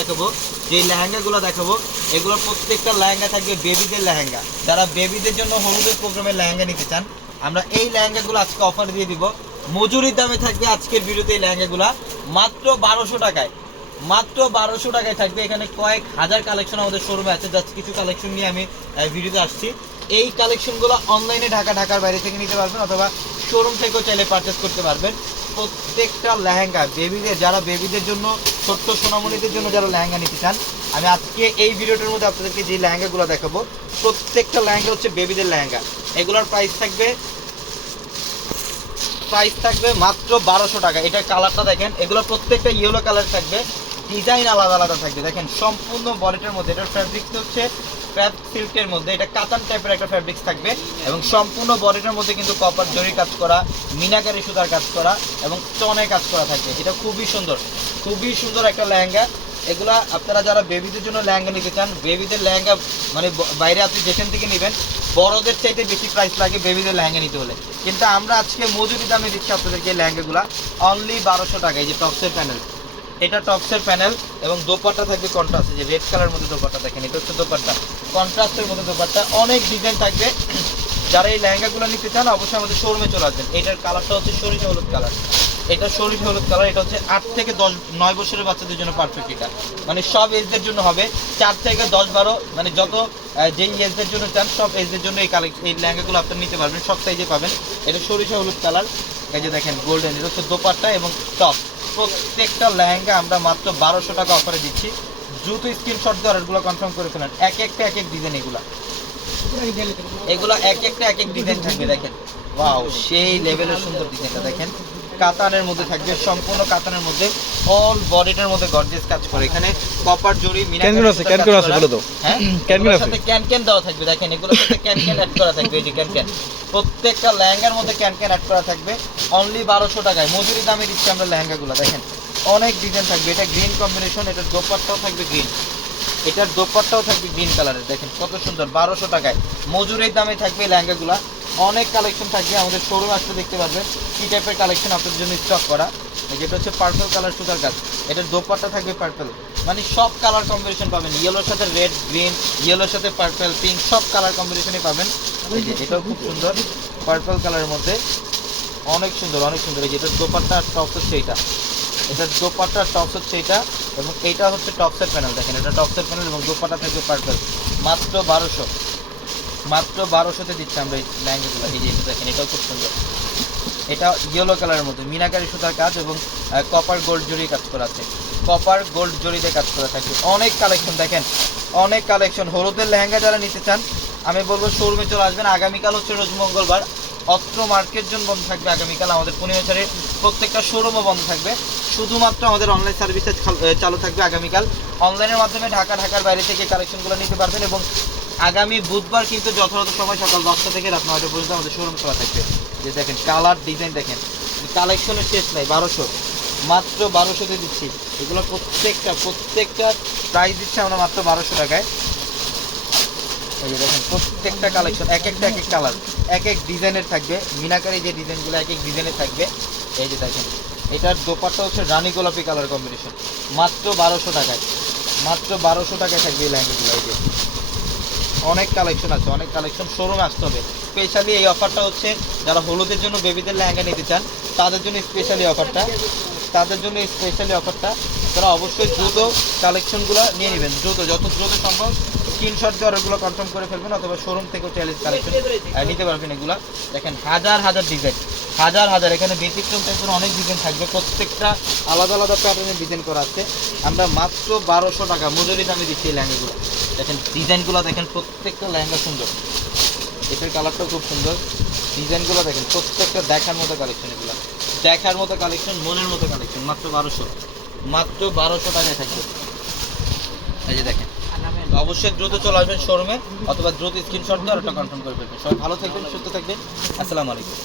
দেখাবো, যে লেহেঙ্গাগুলো দেখাবো এগুলো প্রত্যেকটা লেহেঙ্গা থাকবে বেবিদের লেহেঙ্গা। যারা বেবিদের জন্য হলুদের প্রোগ্রামের লেহেঙ্গা নিতে চান, আমরা এই লেহেঙ্গাগুলো আজকে অফার দিয়ে দিব। মজুরির দামে থাকবে আজকের ভিডিওতে এই লেহেঙ্গাগুলো মাত্র 1200 টাকায়। মাত্র 1200 টাকায় থাকবে। এখানে কয়েক হাজার কালেকশন আমাদের শোরুমে আছে, জাস্ট কিছু কালেকশন নিয়ে আমি ভিডিওতে আসছি। এই কালেকশনগুলো অনলাইনে ঢাকার বাইরে থেকে নিতে পারবেন, অথবা শোরুম থেকেও চাইলে পারচেস করতে পারবেন। প্রত্যেকটা লেহেঙ্গা বেবিদের, যারা বেবিদের জন্য, ছোট্ট সোনামণিদের জন্য যারা লেহেঙ্গা নিতে চান, আমি আজকে এই ভিডিওটার মধ্যে আপনাদেরকে যে লেহেঙ্গাগুলো দেখাবো প্রত্যেকটা লেহেঙ্গা হচ্ছে বেবিদের লেহেঙ্গা। এগুলোর প্রাইস থাকবে মাত্র 1200 টাকা। এটার কালারটা দেখেন, এগুলো প্রত্যেকটা ইয়েলো কালার থাকবে, ডিজাইন আলাদা আলাদা থাকবে। দেখেন সম্পূর্ণ বডিটার মধ্যে এটার ফ্যাব্রিক্স হচ্ছে ক্র্যাপ সিল্কের মধ্যে, এটা কাতান টাইপের একটা ফ্যাব্রিক্স থাকবে, এবং সম্পূর্ণ বডিটার মধ্যে কিন্তু কপার জরি কাজ করা, মিনাকারি সুতার কাজ করা এবং চনে কাজ করা থাকবে। এটা খুবই সুন্দর একটা লেহেঙ্গা। এগুলা আপনারা যারা বেবিদের জন্য লেহেঙ্গা নিতে চান, বেবিদের লেহেঙ্গা মানে বাইরে আপনি যেখান থেকে নেবেন বড়দের চাইতে বেশি প্রাইস লাগে বেবিদের লেহেঙ্গা নিতে হলে, কিন্তু আমরা আজকে মজুরি দামে দিচ্ছি আপনাদেরকে এই লেহেঙ্গাগুলো অনলি 1200 টাকা। এই যে টপসের প্যানেল, এটা টপসের প্যানেল এবং দোপাট্টা থাকবে কন্ট্রাস্ট। যে রেড কালার মধ্যে দোপাট্টা দেখেন, এটা হচ্ছে দোপাট্টা, কন্ট্রাস্টের মধ্যে দোপাট্টা, অনেক ডিজাইন থাকবে। যারা এই লেহেঙ্গাগুলো নিতে চান অবশ্যই আমাদের শোরুমে চলে আসবেন। এটার কালারটা হচ্ছে সরিষা হলুদ কালার, এটা সরিষা হলুদ কালার। এটা হচ্ছে 8 থেকে 9 বছরের বাচ্চাদের জন্য পারফেক্ট। এটা মানে সব এজদের জন্য হবে, 4 থেকে 10-12 মানে যত যেই এজদের জন্য চান সব এজদের জন্য এই লেহেঙ্গাগুলো আপনি নিতে পারবেন, সব সাইজে পাবেন। এটা সরিষা হলুদ কালার, এই যে দেখেন গোল্ডেন, এটা হচ্ছে দোপাট্টা এবং টপ। প্রত্যেকটা লেহেঙ্গা আমরা মাত্র 1200 টাকা অফারে দিচ্ছি। দ্রুত স্ক্রিনশট দিয়ে অর্ডারগুলো কনফার্ম করে ফেলেন। এক একটা ডিজাইন, এগুলো এক একটা ডিজাইন থাকবে। দেখেন ওয়াও, সেই লেভেলের সুন্দর ডিজাইনটা দেখেন, কাতানের মধ্যে থাকবে, সম্পূর্ণ কাতানের মধ্যে, অল বডিটার মধ্যে গর্জিয়াস কাজ করে। এখানে কপার জরি মিনাকারি আছে, বলে দাও। হ্যাঁ, ক্যানক্যান সাথে ক্যানক্যান দেওয়া থাকবে। দেখেন এগুলোর সাথে ক্যানক্যান অ্যাড করা থাকবে, এই যে ক্যানক্যান, প্রত্যেকটা লেহেঙ্গার মধ্যে ক্যানক্যান অ্যাড করা থাকবে অনলি 1200 টাকায়। মজুরি দামে দিচ্ছি আমরা লেহেঙ্গাগুলো। দেখেন অনেক ডিজাইন থাকবে। এটা গ্রিন কম্বিনেশন, এটার দোপাট্টাও থাকবে গ্রিন, এটার দোপাট্টাও থাকবে গ্রিন কালারের। দেখেন কত সুন্দর, 1200 টাকায় মজুরির দামে থাকবে লেহেঙ্গাগুলো। অনেক কালেকশন থাকবে, আমাদের শোরুম আসতে দেখতে পারবেন কি টাইপের কালেকশন আপনাদের জন্য স্টক করা। যেটা হচ্ছে পার্পল কালার সুতার কাজ, এটার দোপাট্টা থাকবে পার্পল, মানে সব কালার কম্বিনেশন পাবেন। ইয়েলোর সাথে রেড, গ্রিন, ইয়েলোর সাথে পার্পল, পিঙ্ক, সব কালার কম্বিনেশনই পাবেন। এটাও খুব সুন্দর, পার্পল কালারের মধ্যে অনেক সুন্দর। এই যেটার দোপাট্টা আর টপস হচ্ছে এইটা, এটার দোপাট্টা টপস হচ্ছে এটা, এবং এইটা হচ্ছে টপসের প্যানেল। দেখেন এটা টপসের প্যানেল এবং দোপাট্টা থাকবে পার্পল। মাত্র 1200-তে দিচ্ছি আমরা এই লেহেঙ্গাগুলো। এই যে দেখেন এটাও খুব সুন্দর, এটা ইয়েলো কালারের মধ্যে মিনাকারি সুতার কাজ এবং কপার গোল্ড জরি কাজ করা আছে, কপার গোল্ড জরিতে কাজ করা থাকবে। অনেক কালেকশন দেখেন, অনেক কালেকশন। হলুদের লেহেঙ্গা যারা নিতে চান আমি বলবো শোরুমে চলে আসবেন। আগামীকাল হচ্ছে রোজ মঙ্গলবার, অত্র মার্কেট জোন বন্ধ থাকবে আগামীকাল। আমাদের পূর্ণিমাচারের প্রত্যেকটা শোরুমও বন্ধ থাকবে, শুধুমাত্র আমাদের অনলাইন সার্ভিসে চালু থাকবে আগামীকাল। অনলাইনের মাধ্যমে ঢাকার বাইরে থেকে কালেকশনগুলো নিতে পারবেন, এবং আগামী বুধবার কিন্তু যথাযথ সময় সকাল 10টা থেকে রাত 9টা পর্যন্ত আমাদের শোরুম খোলা থাকবে। যে দেখেন কালার ডিজাইন দেখেন, কালেকশনের শেষ নাই। 1200, মাত্র 1200-তে দিচ্ছি এগুলো। প্রত্যেকটা প্রাইস দিচ্ছি আমরা মাত্র 1200 টাকায়। এই যে দেখেন প্রত্যেকটা কালেকশন এক কালার, এক ডিজাইনের থাকবে। মিনাকারি যে ডিজাইনগুলো এক ডিজাইনের থাকবে। এই যে দেখেন এটার দোপাট্টা হচ্ছে রানী গোলাপি কালার কম্বিনেশন, মাত্র 1200 টাকায়। মাত্র 1200 টাকায় থাকবে এই লেহেঙ্গাগুলো। এই যে অনেক কালেকশন আছে, অনেক কালেকশন। শোরুমে আসতে হবে। স্পেশালি এই অফারটা হচ্ছে যারা হলুদের জন্য বেবিদের লেহেঙ্গা নিতে চান তাদের জন্য স্পেশালি অফারটা, তারা অবশ্যই দ্রুত কালেকশনগুলো নিয়ে নেবেন। যত দ্রুত সম্ভব স্ক্রিনশট দিয়ে অর্ডারগুলো কনফার্ম করে ফেলবেন, অথবা শোরুম থেকেও চ্যালেঞ্জ কালেকশন নিতে পারবেন। এগুলা দেখেন হাজার ডিজাইন, হাজার এখানে ব্যতিক্রম টাইপের অনেক ডিজাইন থাকবে। প্রত্যেকটা আলাদা প্যাটার্নের ডিজাইন করা আছে। আমরা মাত্র 1200 টাকা মজুরি দামে দিচ্ছি এই লেহেঙ্গাগুলো। দেখেন ডিজাইনগুলো দেখেন, প্রত্যেকটা লেহেঙ্গা সুন্দর। এটার কালারটাও খুব সুন্দর, ডিজাইনগুলো দেখেন প্রত্যেকটা দেখার মতো কালেকশন। এগুলো দেখার মতো কালেকশন, মনের মতো কালেকশন। মাত্র 1200 টাকায় থাকবে। এই যে দেখেন, অবশ্যই দ্রুত চলে আসবেন শোরুমে, অথবা দ্রুত স্ক্রিনশট দিয়ে অর্ডারটা কনফার্ম করে ফেলবেন। সবাই ভালো থাকবেন, সুস্থ থাকবেন। আসসালামু আলাইকুম।